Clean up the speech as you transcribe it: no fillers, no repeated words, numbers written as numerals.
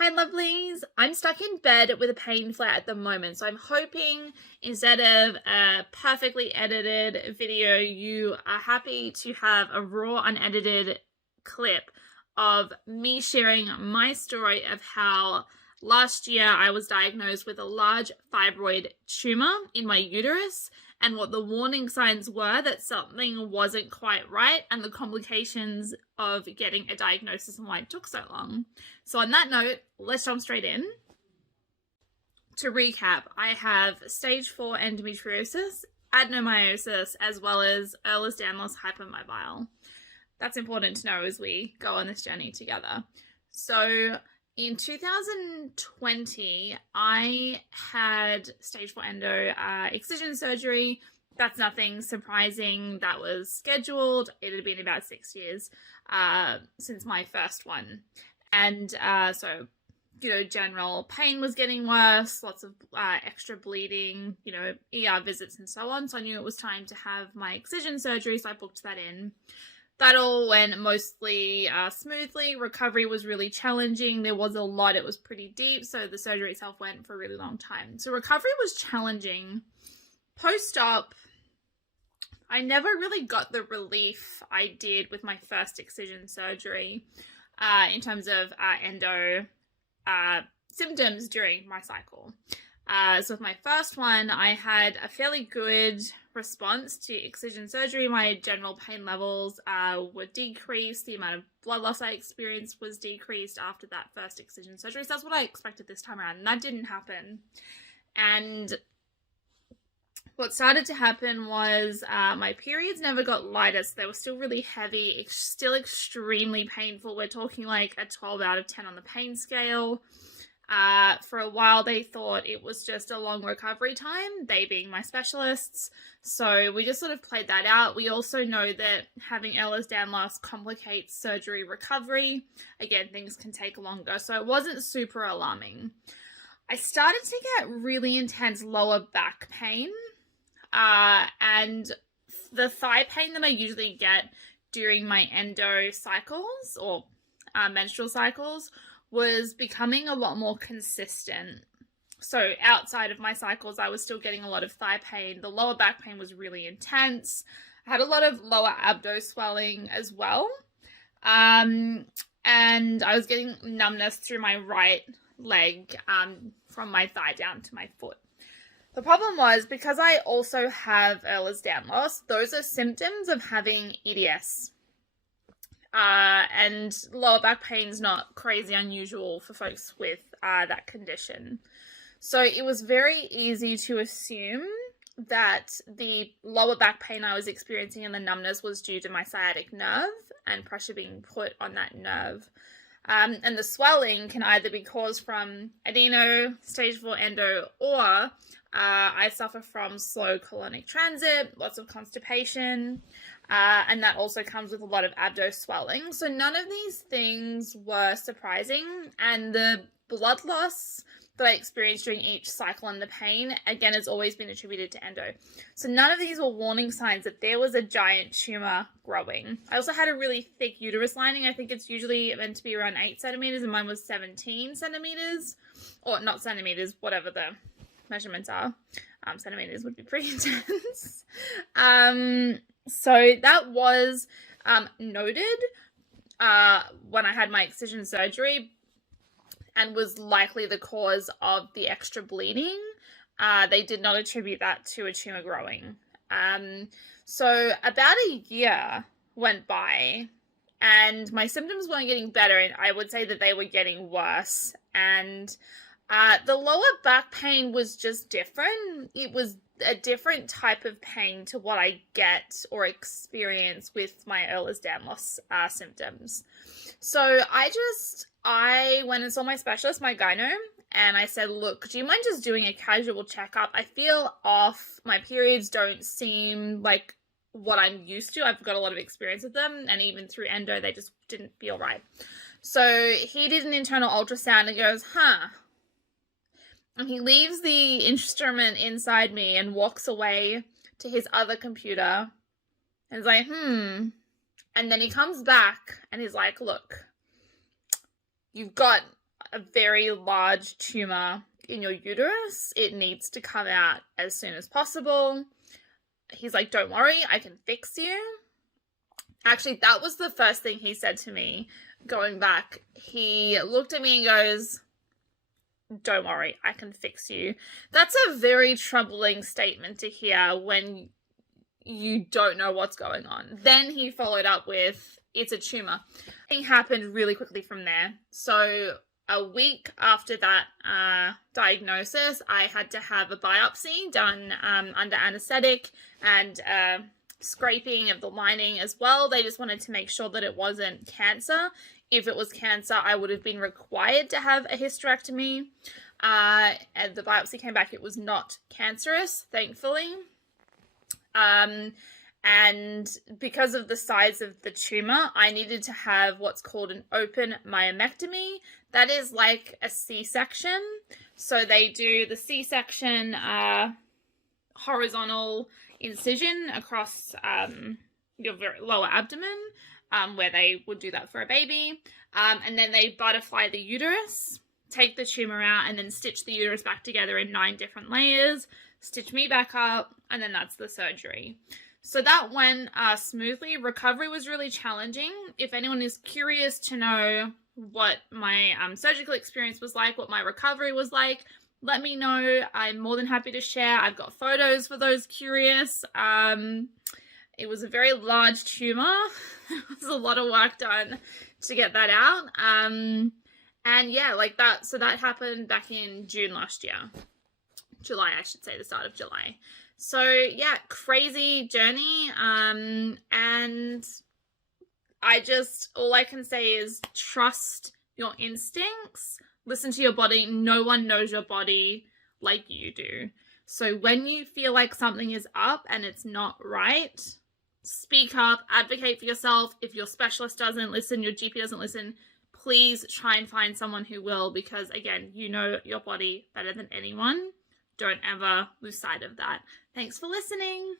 Hi lovelies, I'm stuck in bed with a pain flare at the moment, so I'm hoping instead of a perfectly edited video, you are happy to have a raw, unedited clip of me sharing my story of how last year I was diagnosed with a large fibroid tumor in my uterus and what the warning signs were that something wasn't quite right and the complications of getting a diagnosis and why it took so long. So on that note, let's jump straight in. To recap, I have stage 4 endometriosis, adenomyosis, as well as Ehlers-Danlos hypermobile. That's important to know as we go on this journey together. So in 2020, I had stage 4 endo excision surgery. That's nothing surprising. That was scheduled. It had been about 6 years since my first one. And so, general pain was getting worse, lots of extra bleeding, ER visits and so on. So I knew it was time to have my excision surgery, so I booked that in. That all went mostly smoothly. Recovery was really challenging. There was a lot. It was pretty deep, so the surgery itself went for a really long time. So recovery was challenging. Post-op, I never really got the relief I did with my first excision surgery in terms of endo symptoms during my cycle. So with my first one, I had a fairly good response to excision surgery. My general pain levels were decreased. The amount of blood loss I experienced was decreased after that first excision surgery. So that's what I expected this time around, and that didn't happen. And what started to happen was my periods never got lighter, so they were still really heavy, still extremely painful. We're talking like a 12 out of 10 on the pain scale. For a while, they thought it was just a long recovery time, they being my specialists. So we just sort of played that out. We also know that having Ehlers-Danlos complicates surgery recovery. Again, things can take longer, so it wasn't super alarming. I started to get really intense lower back pain, and the thigh pain that I usually get during my endo cycles or menstrual cycles was becoming a lot more consistent. So outside of my cycles, I was still getting a lot of thigh pain. The lower back pain was really intense. I had a lot of lower abdo swelling as well. And I was getting numbness through my right leg from my thigh down to my foot. The problem was, because I also have Ehlers-Danlos, those are symptoms of having EDS. And lower back pain is not crazy unusual for folks with that condition. So it was very easy to assume that the lower back pain I was experiencing and the numbness was due to my sciatic nerve and pressure being put on that nerve. And the swelling can either be caused from adeno, stage 4 endo, or I suffer from slow colonic transit, lots of constipation, and that also comes with a lot of abdo swelling. So none of these things were surprising, and the blood loss that I experienced during each cycle and the pain, again, has always been attributed to endo. So none of these were warning signs that there was a giant tumor growing. I also had a really thick uterus lining. I think it's usually meant to be around 8 centimeters, and mine was 17 centimeters, or not centimeters, whatever the measurements are. Centimeters would be pretty intense. So that was noted when I had my excision surgery and was likely the cause of the extra bleeding. They did not attribute that to a tumor growing. So about a year went by and my symptoms weren't getting better, and I would say that they were getting worse. And the lower back pain was just different. It was a different type of pain to what I get or experience with my Ehlers-Danlos symptoms. So I went and saw my specialist, my gyno, and I said, look, do you mind just doing a casual checkup? I feel off. My periods don't seem like what I'm used to. I've got a lot of experience with them, and even through endo, they just didn't feel right. So he did an internal ultrasound and goes, and he leaves the instrument inside me and walks away to his other computer and is like, And then he comes back and he's like, look, you've got a very large tumor in your uterus. It needs to come out as soon as possible. He's like, don't worry, I can fix you. Actually, that was the first thing he said to me going back. He looked at me and goes, don't worry, I can fix you. That's a very troubling statement to hear when you don't know what's going on. Then he followed up with, it's a tumor. It happened really quickly from there. So a week after that diagnosis, I had to have a biopsy done under anesthetic and scraping of the lining as well. They just wanted to make sure that it wasn't cancer. If it was cancer, I would have been required to have a hysterectomy. And the biopsy came back, it was not cancerous, thankfully. And because of the size of the tumor, I needed to have what's called an open myomectomy. That is like a C-section. So they do the C-section horizontal incision across your lower abdomen, where they would do that for a baby. And then they butterfly the uterus, take the tumor out, and then stitch the uterus back together in 9 different layers, stitch me back up, and then that's the surgery. So that went smoothly. Recovery was really challenging. If anyone is curious to know what my surgical experience was like, what my recovery was like, let me know. I'm more than happy to share. I've got photos for those curious. It was a very large tumor. There was a lot of work done to get that out. And yeah, like that. So that happened back in June last year. July, I should say, the start of July. So yeah, crazy journey. And all I can say is trust your instincts, listen to your body. No one knows your body like you do. So when you feel like something is up and it's not right, speak up, advocate for yourself. If your specialist doesn't listen, your GP doesn't listen, please try and find someone who will, because again, you know your body better than anyone. Don't ever lose sight of that. Thanks for listening.